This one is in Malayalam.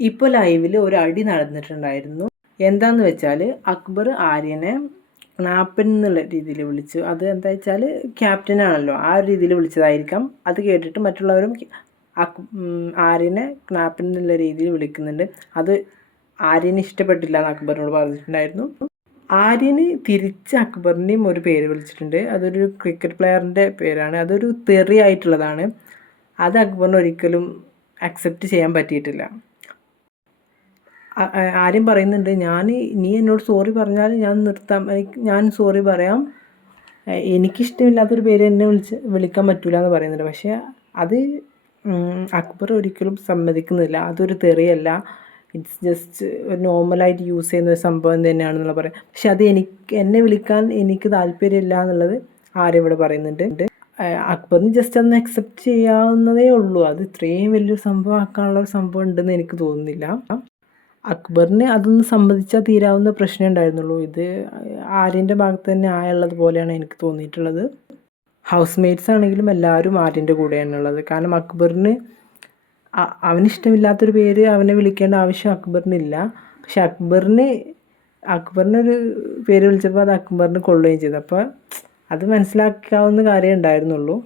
ഇപ്പോൾ ലൈവിൽ ഒരു അടി നടന്നിട്ടുണ്ടായിരുന്നു. എന്താന്ന് വെച്ചാൽ അക്ബർ ആര്യനെ ണാപ്പൻ എന്നുള്ള രീതിയിൽ വിളിച്ചു. അത് എന്താ വെച്ചാൽ ക്യാപ്റ്റനാണല്ലോ, ആ ഒരു രീതിയിൽ വിളിച്ചതായിരിക്കാം. അത് കേട്ടിട്ട് മറ്റുള്ളവരും ആര്യനെ ണാപ്പൻ എന്നുള്ള രീതിയിൽ വിളിക്കുന്നുണ്ട്. അത് ആര്യന് ഇഷ്ടപ്പെട്ടില്ല എന്ന് അക്ബറിനോട് പറഞ്ഞിട്ടുണ്ടായിരുന്നു. ആര്യന് തിരിച്ച് അക്ബറിനെയും ഒരു പേര് വിളിച്ചിട്ടുണ്ട്. അതൊരു ക്രിക്കറ്റ് പ്ലെയറിൻ്റെ പേരാണ്. അതൊരു തെറി ആയിട്ടുള്ളതാണ്. അത് അക്ബറിന് ഒരിക്കലും അക്സെപ്റ്റ് ചെയ്യാൻ പറ്റിയിട്ടില്ല. ആര്യം പറയുന്നുണ്ട്, നീ എന്നോട് സോറി പറഞ്ഞാൽ ഞാൻ നിർത്താം, ഞാൻ സോറി പറയാം, എനിക്കിഷ്ടമില്ലാത്തൊരു പേര് എന്നെ വിളിക്കാൻ പറ്റില്ല എന്ന് പറയുന്നുണ്ട്. പക്ഷേ അത് അക്ബർ ഒരിക്കലും സമ്മതിക്കുന്നില്ല. അതൊരു തെറിയല്ല, ഇറ്റ്സ് ജസ്റ്റ് ഒരു നോർമലായിട്ട് യൂസ് ചെയ്യുന്ന ഒരു സംഭവം തന്നെയാണെന്നുള്ള പറയാം. പക്ഷെ അത് എന്നെ വിളിക്കാൻ എനിക്ക് താല്പര്യമില്ല എന്നുള്ളത് ആര്യം ഇവിടെ പറയുന്നുണ്ട്. അക്ബറിന് ജസ്റ്റ് ഒന്ന് അക്സെപ്റ്റ് ചെയ്യാവുന്നതേ ഉള്ളൂ. അത് ഇത്രയും വലിയൊരു സംഭവം ആക്കാനുള്ള ഒരു സംഭവം ഉണ്ടെന്ന് എനിക്ക് തോന്നുന്നില്ല. അക്ബറിന് അതൊന്ന് സമ്മതിച്ചാൽ തീരാവുന്ന പ്രശ്നം ഉണ്ടായിരുന്നുള്ളൂ. ഇത് ആര്യൻ്റെ ഭാഗത്ത് തന്നെ ആയുള്ളത് പോലെയാണ് എനിക്ക് തോന്നിയിട്ടുള്ളത്. ഹൗസ് മേറ്റ്സ് ആണെങ്കിലും എല്ലാവരും ആര്യൻ്റെ കൂടെയാണുള്ളത്. കാരണം അക്ബറിന് അവനിഷ്ടമില്ലാത്തൊരു പേര് അവനെ വിളിക്കേണ്ട ആവശ്യം അക്ബറിനില്ല. പക്ഷെ അക്ബറിനൊരു പേര് വിളിച്ചപ്പോൾ അത് അക്ബറിന് കൊള്ളുകയും ചെയ്തു. അപ്പോൾ അത് മനസ്സിലാക്കാവുന്ന കാര്യമേ ഉണ്ടായിരുന്നുള്ളൂ.